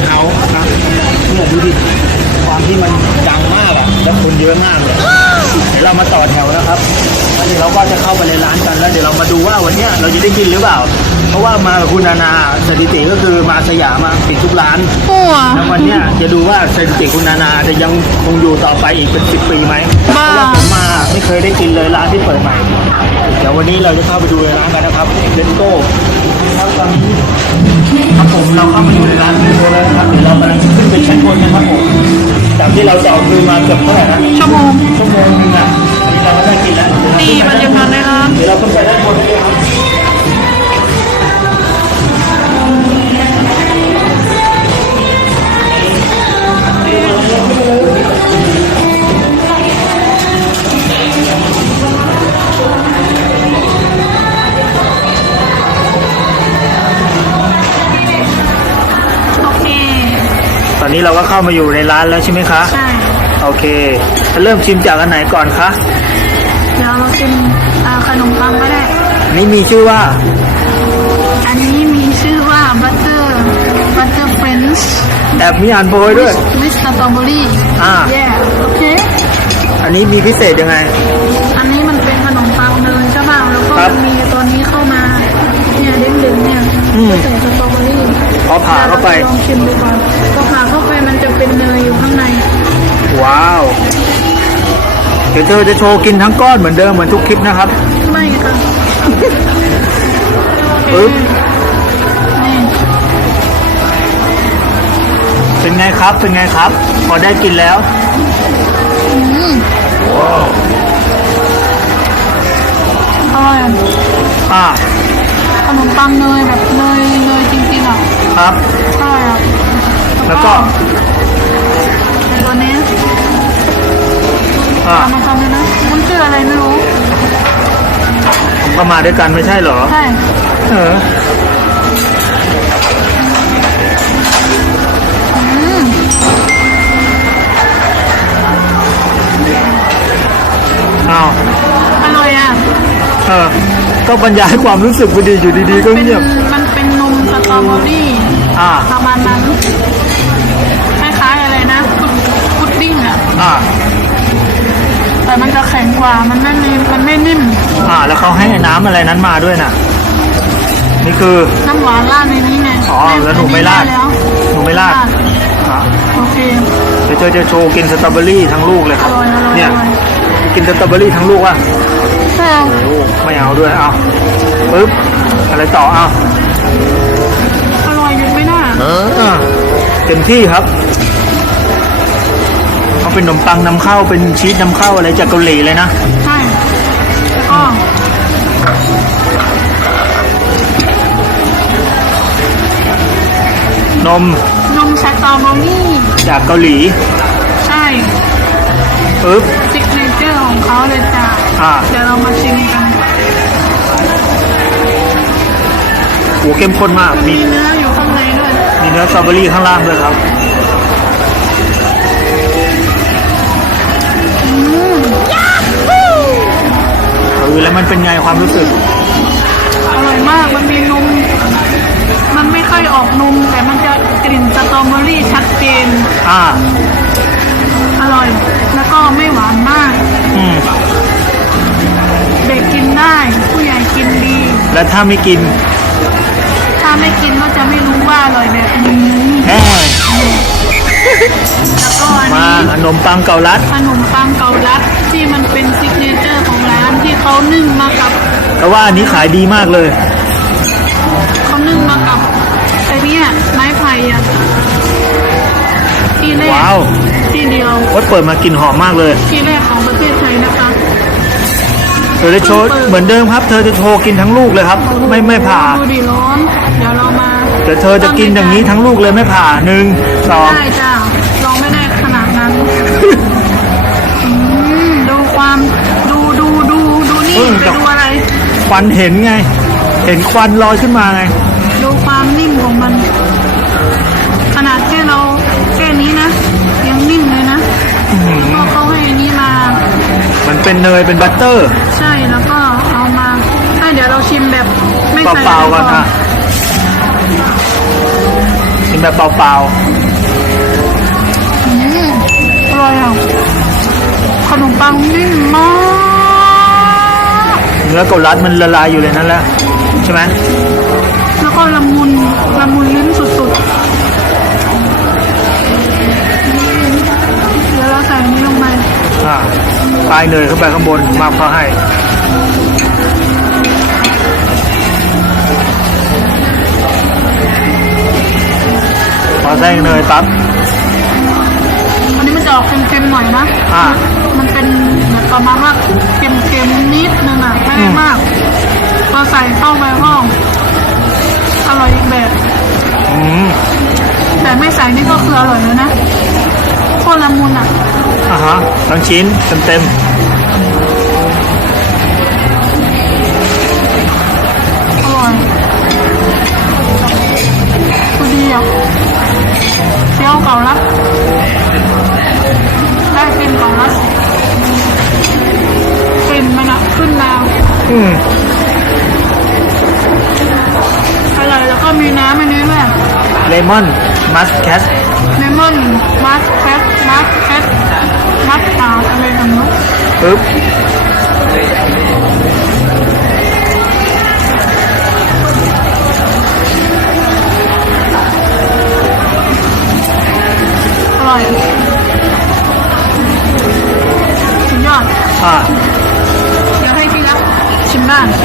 สเฮาส์ครับเนี่ยดูดิความที่มันดังมากอะแล้วคนเยอะมากเลยเดี๋ยวเรามาต่อแถวนะครับแล้วเดี๋ยวเราก็จะเข้าไปในร้านกันแล้วเดี๋ยวเรามาดูว่าวันเนี้ยเราจะได้กินหรือเปล่า เพราะว่ามากับคุณนานาสถิติก็คือมาสยามมาปิดทุกร้าน หัว แล้ววันเนี้ยจะดูว่าสถิติคุณนานาจะยังคงอยู่ต่อไปอีกเป็นสิบปีไหมเพบ้าราะว่าผมมาไม่เคยได้กินเลยร้านที่เปิดใหม่ เดี๋ยววันนี้เราจะเข้าไปดูในร้านกันนะครับเลนโก้ครับตอนนี้ครับผมเราเข้ามา ขึ้นไปชั้นบนนะครับผมจากที่เราจอดคือมาเกือบเท่าไหร่นะชั่วโมงชั่วโมงนึงอะอันนี้เราก็ได้กินแล้วนี่บรรยากาศในร้านเดี๋ยวเราขึ้นไปด้านบนเลยครับ นนี้เราก็เข้ามาอยู่ในร้านแล้วใช่ไหมคะ ใช่โอเคจะเริ่มชิมจากอันไหนก่อนคะ เดี๋ยวเรากินอ่าขนมปังก็ได้อันนี้มีชื่อว่า อันนี้มีชื่อว่า butter butter french แอบมีอ่านโพยด้วย with strawberry อ่า yeah โอเคอันนี้มีพิเศษยังไง ธอจะโชว์กินทั้งก้อนเหมือนเดิมเหมือนทุกคลิปนะครับ ไม่ค่ะปึ๊บนี่เป็นไงครับ เป็นไงครับ พอได้กินแล้วอืมอร่อยอ่าขนมปังเนยแบบเนยเนยจริงๆอะ ครับอร่อยอะแล้วก็ อ่าเอามาทำเลยนะมันชื่ออะไรไม่รู้ ผมก็มาด้วยกันไม่ใช่เหรอ ใช่ เอออืมอ้าว อร่อยอะ เออ ก็บรรยายความรู้สึกไปดีอยู่ดีๆก็เป็นเงียบ มันเป็นนมสตรอเบอรี่อ่า ประมาณนั้น คล้ายๆอะไรนะพุดพุดดิ้งอะ อ่า แต่มันจะแข็งกว่ามันไม่นิ่มมันไม่นิ่ม อ่า แล้วเขาให้น้ำอะไรนั้นมาด้วยน่ะ นี่คือ น้ำหวานราดในนี้ไงอ๋อแล้วหนูไม่ราด แล้วหนูไม่ราดอะโอเค เดี๋ยวเธอจะโชว์กินสตรอเบอรี่ทั้งลูกเลยคอรับร่อยอร่อยเนี่ย อร่อย กินสตรอเบอรี่ทั้งลูกว่ะ ใช่โอ้ไม่เอาด้วย เอาปึ๊บ อะไรต่อ เอาอร่อยหยุดไม่ได้อะเต็มที่ครับ เขาเป็นขนมปังนำเข้าเป็นชีสนำเข้าอะไรจากเกาหลีเลยนะ ใช่แล้วก็นมนมสตรอเบอรี่จากเกาหลีใช่ปึ๊บ ซิกเนเจอร์ของเขาเลยจ้ะอ่า เดี๋ยวเรามาชิมกัน โหเข้มข้นมากมีมีเนื้ออยู่ข้างในด้วย มีเนื้อสตรอเบอรี่ข้างล่างด้วยครับ อแล้วมันเป็นไงความรู้สึก อร่อยมากมันมีนม มันไม่ค่อยออกนม แต่มันจะกลิ่นสตรอเบอรี่ชัดเจน อ่า อร่อย แล้วก็ไม่หวานมาก อืม เด็กกินได้ ผู้ใหญ่กินดี แล้วถ้าไม่กินถ้าไม่กินก็จะไม่รู้ว่าอร่อยแบบนี้ แห้แล้วก็อันมานี้ขนมปังเกาลัดขนมปังเก เขานึ่งมากับ แต่ว่าอันนี้ขายดีมากเลย เขานึ่งมากับไอ้เนี่ยไม้ไผ่อะที่แรกว้าว ที่เดียวว่าเปิดมากลิ่นหอมมากเลยที่แรกของประเทศไทยนะคะ เธอจะโชว์เหมือนเดิมครับ เธอจะโชว์กินทั้งลูกเลยครับ ไม่ไม่ผ่า ดูดิร้อน เดี๋ยวเรามาเดี๋ยวเธอจะกินอย่างนี้ทั้งลูกเลยไม่ผ่าหนึ่งสอง ได้จ้า ควันเห็นไง เห็นควันลอยขึ้นมาไง ดูความนิ่มของมัน ขนาดแค่เราแค่นี้นะ ยังนิ่มเลยนะก็เขาให้อันี้มา มันเป็นเนยเป็นบัตเตอร์ ใช่แล้วก็เอามาให้เดี๋ยวเราชิมแบบไม่ใส่เปล่าๆก่อนค่ะชิมแบบเปล่าๆอร่อยอะขนมปังนิ่มมาก นื้อเกาลัดมันละลายอยู่เลยนั่นแหละใช่ไหมแล้วก็ละมุนละมุนลิ้นสุดๆ เดี๋ยวเราใส่อันนี้ลงไปอ่าปลายเนยเข้าไปข้างบนมาเขาให้ พอใส่เนยปั๊บอันนี้มันจะออกเค็มๆหน่อยนะ อ่า มันเป็นแบบประมาณว่าเค็มๆนิดนึงอะไม่ได้มากพอใส่เข้าไปก็อร่อยอีกแบบ อืมแต่ไม่ใส่นี่ก็คืออร่อยแล้วนะโคตรละมุนอะอ่าฮะทั้งชิ้นเต็มอร่อยคือดีอะเที่ยวเก่าละได้กินเก่าละกลิ่นมันอะขึ้นมา ๆ อืมอร่อยแล้วก็มีน้ำอันนี้ด้วยเลมอนมัสแคสเลมอนมัสแคทมัสแคทมัสตาร์ดอะไรกันเนาะปึ๊บ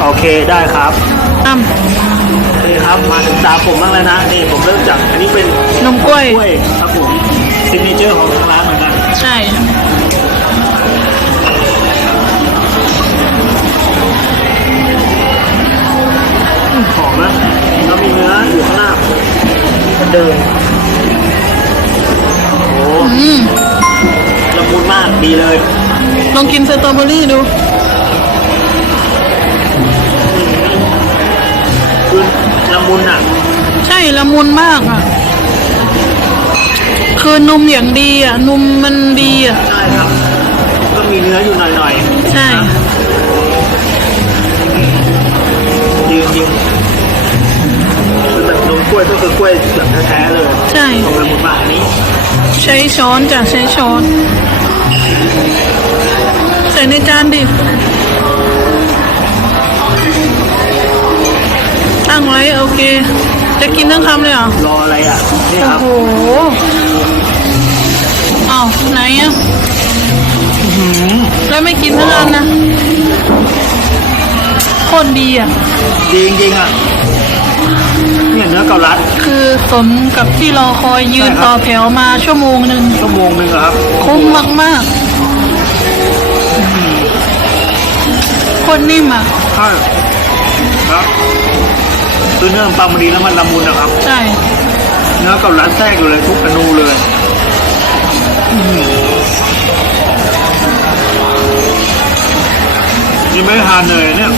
โอเคได้ครับอ้ำนี่ครับมาถึงตาผมบ้างแล้วนะนี่ผมเริ่มจากอันนี้เป็นนมกล้วย กล้วยครับผมซิกเนเจอร์ของทางร้านเหมือนกันใช่ หอมนะแล้วมีเนื้ออยู่ข้างหน้าเหมือนเดิมโอ้อืมละมุนมากดีเลย ลองกินสตรอเบอรี่ดู มุนอะ ใช่ละมุนมากอะ คือนมอย่างดีอะนมมันดีอะ ใช่ครับ ก็มีเนื้ออยู่หน่อยใช่ๆจริงๆคือแบบนมกล้วยก็คือกล้วยแบบแท้ๆเลยใช่ ของละมุนมากอันนี้ ใช้ช้อนจ้ะใช้ช้อน ใส่ในจานดิ ตั้งไว้ โอเค จะกินทั้งคำเลยเหรอ รออะไรอะนี่คโอ้รับโหอ้าวไหนอะแล้วไม่กินทั้งอันนะโคตรดีอะ ดีจริงๆอะเนี่ยเนื้อเกาลัด คือสมกับที่รอคอยยืนใช่ครับต่อแถวมาชั่วโมงหนึ่งชั่วโมงหนึ่งอะครับ คุ้มมากๆโคตรนิ่มอะ ใช่ครับ คือเนื้อปังมันดีแล้วมันละมุนนะครับ ใช่ เนื้อเกาลัดแทรกอยู่เลยทุกเมนูเลยนี่ไม่ได้ทานเลยเนี่ย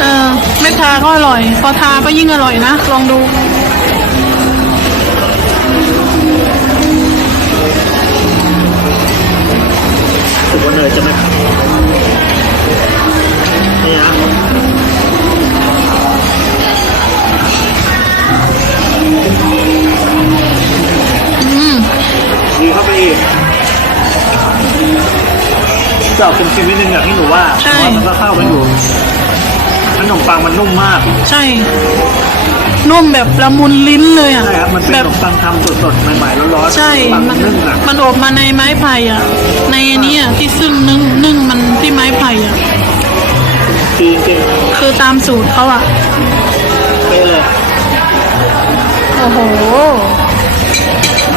เออ ไม่ทาก็อร่อย พอทาก็ยิ่งอร่อยนะ ลองดูถือว่าเนยจะไหมครับนี่นะ ดีเข้าไปอีกจะออกเป็นชิมนิดนึงอย่างที่หนูว่าใช่แต่ว่ามันก็เข้ากันอยู่ขนมปังมันนุ่มมากใช่ นุ่มแบบละมุนลิ้นเลยอะใช่ครับมันเป็นแบขบนมปังทำสดๆใหม่ๆร้อนๆใช่ ปังมันนึ่งอะมันอบมาในไม้ไผ่อะ ในอันนี้อะที่ซึ่งนึ่งนึ่งมันที่ไม้ไผ่อะ ดีจริงคือตามสูตรเขาอะๆเป๊ะเลยโอ้โห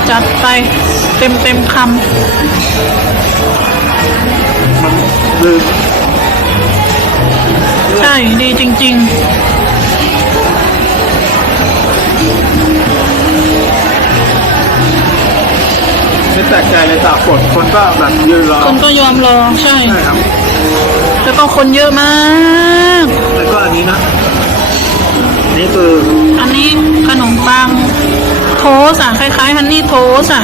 จัดไป เต็มเต็มคมันลืมำใช่ดีจริงไม่แปลกใจเลยตากฝนคนก็แบบยืนรอๆคนก็ยอมรอใช่ ใช่ครับ แล้วก็คนเยอะมาก แล้วก็อันนี้นะนี่คืออันนี้ขนมปังโทสต์อะคล้ายๆฮันนี่โทสต์อะ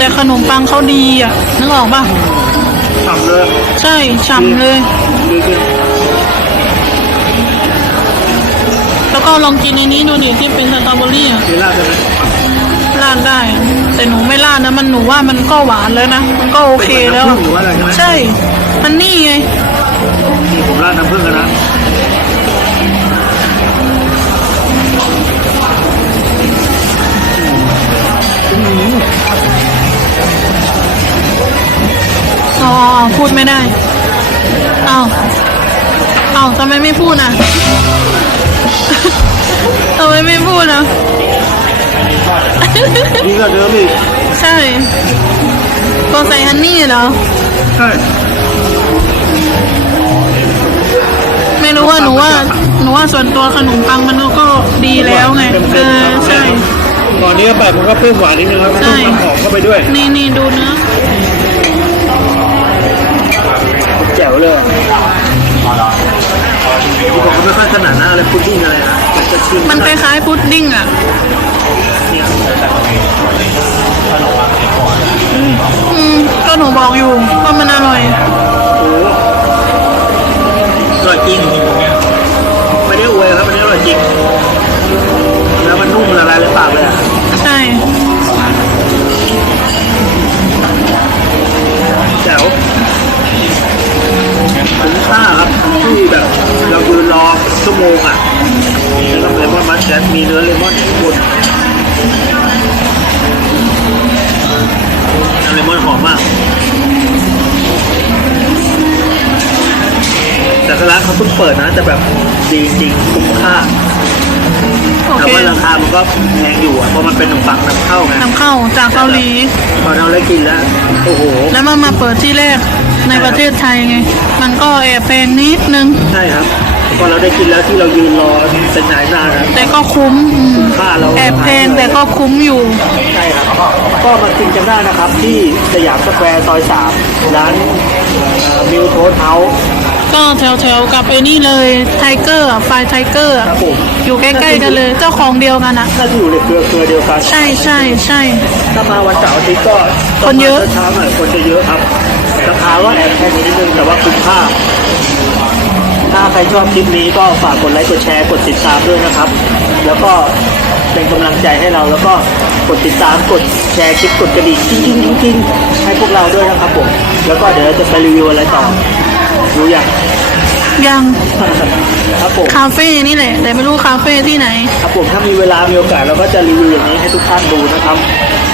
แต่ขนมปังเขาดีอะนึกออกป่ะทฉ่ำเลยใช่ฉ่ำเลย ดีจริงแล้วก็ลองกินในนี้ดูดิที่เป็นสตรอเบอรี่อะมีลาดได้ไหมราดได้ แต่หนูไม่ราดนะมันหนูว่ามันก็หวานแล้วนะมันก็โอเคแล้วเป็นน้ำผึ้งหรือว่าอะไรใช่ไหมใช่ มันนี่ไงนี่ผมราดน้ำผึ้งกันนะ ไมไม่พูดอะทำไมไม่พูดอะนี่ก็เดิมอีกใช่ตัวใส่ฮันนี่เหรอใช่ไม่รู้ว่าหนูว่าหนูว่าส่วนตัวขนมปังมันก็ดีแล้วไงเออใช่ตอนนี้ก็แบบมันก็เพิ่มหวานนิดนึงครับใช่เพิ่มน้ำหอมเข้าไปด้วย นี่นี่ดูเนื้อ ผมก็ไม่ค่อยถนัดหน้าเลยพุดดิ้งอะไรนะแต่จะชิมมันคล้ายๆพุดดิ้งอะเนี่ยอืมก็หนูบอกอยู่ว่ามันอร่อยโอ้โหอร่อยจริงไม่ได้อวยครับอันนี้อร่อยจริง แล้วมันนุ่มละลายในปากเลยอะ ชั่วโมงอะแล้วก็เลมอนมัสแคทมีเนื้อเลมอนบดเลมอนหอมมาก แต่ร้านเขาเพิ่งเปิดนะแต่แบบดีจริงคุ้มค่าโอแต่เคว่าราคามันก็แพงอยู่อะเพราะมันเป็นขนมปังนำเข้าไงนำเข้าจากเกาหลีพอเราได้กินแล้วโอ้โหแล้วมันมาเปิดที่แรกในประเทศไทยไง มันก็แอบแพงนิดนึง ใช่ครับ พอเราได้กินแล้วที่เรายืนรอเป็นนายหน้านะแต่ก็คุ้มอืมค่าเราแอบแพงแต่ก็คุ้มอยู่ ใช่ครับก็มากินกันได้นะครับ ที่สยามสแควร์ซอยสามร้านมิวโทสเฮาส์ก็แถวๆกับไอ้นี่เลยไทเกอร์ไฟไทเกอร์ครับผมอยู่ใกล้ๆกันเลย เจ้าของเดียวกันอะน่าจะอยู่ในเครือเครือเดียวกันใช่ใช่ใช่ ถ้ามาวันเสาร์อาทิตย์ก็คนเยอะเช้าๆหน่อยคนจะเยอะครับราคาก็แอบแพงนิดนึงแต่ว่าคุ้มค่า ถ้าใครชอบคลิปนี้ก็ฝากกดไลค์กดแชร์กดติดตามด้วยนะครับ แล้วก็เป็นกำลังใจให้เราแล้วก็กดติดตามกดแชร์คลิปกดกระดิ่งจริงจริงจริงๆให้พวกเราด้วยนะครับผมแล้วก็เดี๋ยวเราจะไปรีวิวอะไรต่อรู้ยัง ยังครับผมคาเฟ่นี่แหละ แต่ไม่รู้คาเฟ่ที่ไหน ครับผมถ้ามีเวลามีโอกาสเราก็จะรีวิวอย่างนี้ให้ทุกท่านดูนะครับ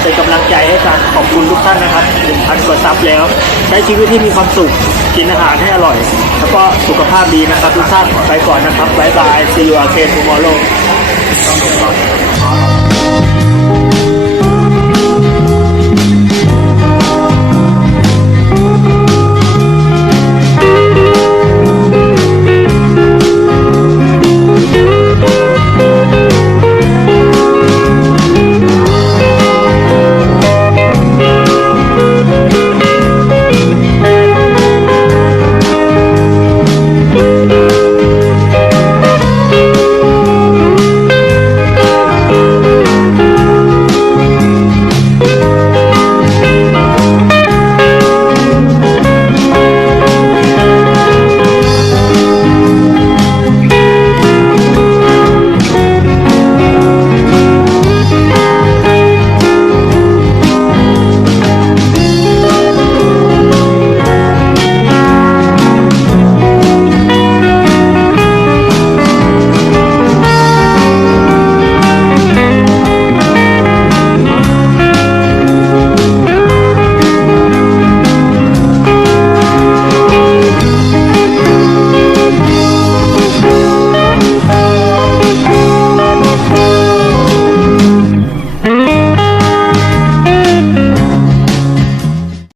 เป็นกำลังใจให้กันขอบคุณทุกท่านนะครับหนึ่งพันกว่าซับแล้ว ใช้ชีวิตที่มีความสุขกินอาหารให้อร่อย แล้วก็สุขภาพดีนะครับทุกท่านไปก่อนนะครับบ๊ายบาย see you again tomorrow